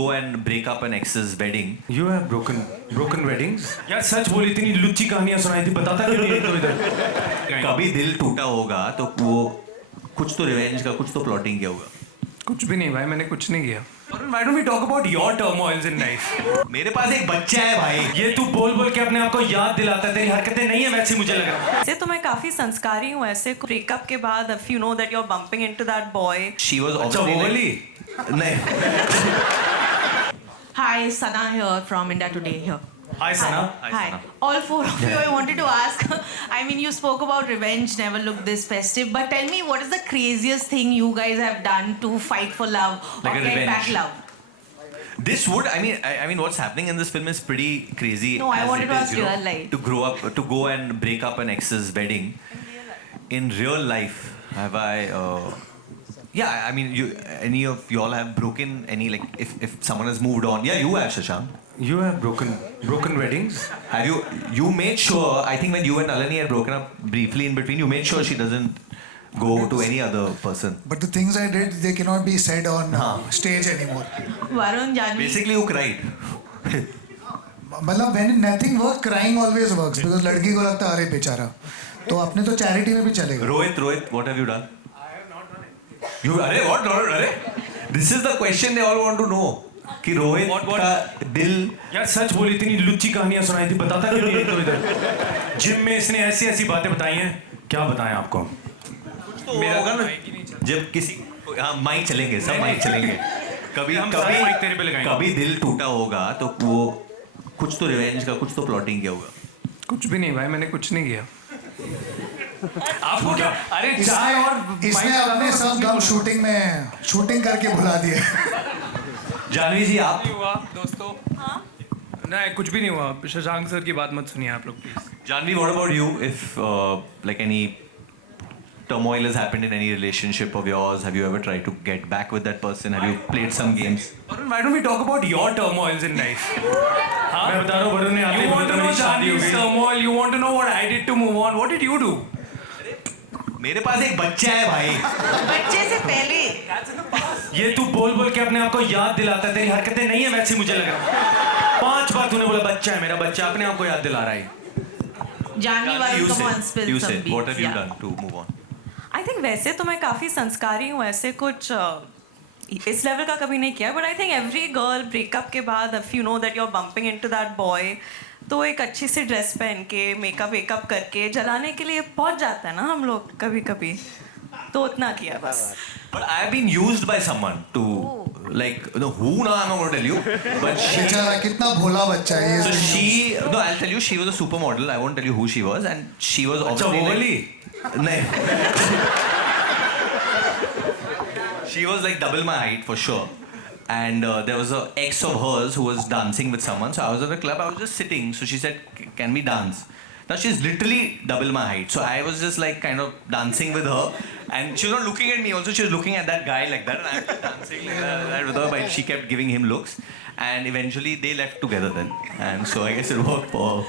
go and break up an ex's wedding. You have broken weddings? यार सच बोली, इतनी लुच्ची कहानियां सुनाई थी, बताता क्यों नहीं तो इधर? कभी दिल टूटा होगा तो वो कुछ तो रिवेंज का, कुछ तो प्लॉटिंग किया होगा. कुछ भी नहीं भाई, मैंने कुछ नहीं किया. Why don't we talk about your turmoils in life? मेरे पास एक बच्चा है भाई. ये तू बोल बोल के अपने आप को याद दिलाता है, तेरी हरकतें नहीं है वैसी मुझे लग रहा है. वैसे तो मैं काफी संस्कारी हूँ. ऐसे ब्रेकअप के बाद if you know that you're bumping into that boy. She was अच्छा obviously वो like, वाली? नहीं. Hi, Sana here from India Today here. Hi Sana. Hi. All four of you, I wanted to ask. I mean, you spoke about revenge never looked this festive, but tell me, what is the craziest thing you guys have done to fight for love Like or a get revenge. back love? This would, I mean, what's happening in this film is pretty crazy. No, I as wanted it to is, ask you know, real life. To grow up, to go and break up an ex's wedding. In real life, have I? Yeah, I mean, any of y'all have broken any, like, if someone has moved on? Yeah, you have, Shashank. You have broken weddings? Have you? You made sure. I think when you and Nalini had broken up briefly in between, you made sure she doesn't go to any other person. But the things I did, they cannot be said on stage anymore. Varun, Janvi. Basically, you cried. मतलब when nothing works, crying always works because लड़की को लगता है अरे बेचारा. तो अपने तो charity में भी चलेगा. Rohit, what have you done? I have not done anything. You, अरे what? अरे? This is the question they all want to know. कि रोहित का दिल. यार सच बोली, इतनी लुच्ची कहानियां सुनाई थी, बताता क्यों नहीं तो इधर? जिम में इसने ऐसी बातें बताई हैं, क्या बताएं आपको? मेरा होगा ना, जब किसी, हाँ माइक चलेंगे, सब माइक चलेंगे. कभी दिल टूटा होगा तो वो कुछ तो रिवेंज का, कुछ तो प्लॉटिंग किया होगा. कुछ भी नहीं भाई, मैंने कुछ नहीं किया. आपको क्या? अरे चाय और इसने अपने सब गम शूटिंग करके भुला दिए. जानवी जी आप? हुआ दोस्तों? हाँ? नहीं कुछ भी नहीं हुआ. शशांक सर की बात मत सुनिए आप लोग please. Janvi, what about you? If like any turmoil has happened in any relationship of yours, have you ever tried to get back with that person? Have you played some games? Why don't we talk about your turmoils in life? हाँ? मैं बता रहा हूँ वरुण ने आते ही बोला मेरी शादी हो गई. turmoil. You want to know what I did to move on? What did you do? मेरे पास एक बच्चा है भाई. बच्चे से पहले. ये तू बोल बोल के अपने आप को याद दिलाता है, तेरी हरकतें नहीं है वैसी मुझे लग रहा है. 5 बार तूने बोला बच्चा है मेरा बच्चा, अपने आप को याद दिला रहा है. Janvi, Varun, come on, spill you some said, beans. what have you Yeah. done to move on? I think वैसे तो मैं काफी संस्कारी हूँ. ऐसे कुछ इस लेवल का कभी नहीं किया. But I think every girl breakup के बाद if you know that you're bumping into that boy, तो एक अच्छी सी ड्रेस पहन के मेकअप वेकअप करके जलाने के लिए पहुंच जाता है ना हम लोग कभी कभी. तो उतना किया बस. But I have been used by someone to like, no, who now I'm not going to tell you, but she. बेचारा कितना भोला बच्चा है ये. So she, no, I'll tell you, she was a supermodel. I won't tell you who she was, and she was अच्छा obviously वो like, वाली? नहीं. She was like double my height for sure, and there was a ex of hers who was dancing with someone. So I was at a club, I was just sitting. So she said, "Can we dance?" Now she's literally double my height, so I was just like kind of dancing with her, and she was not looking at me. Also, she was looking at that guy like that, and I was just dancing like that with her. But she kept giving him looks, and eventually they left together then, and so I guess it worked for her.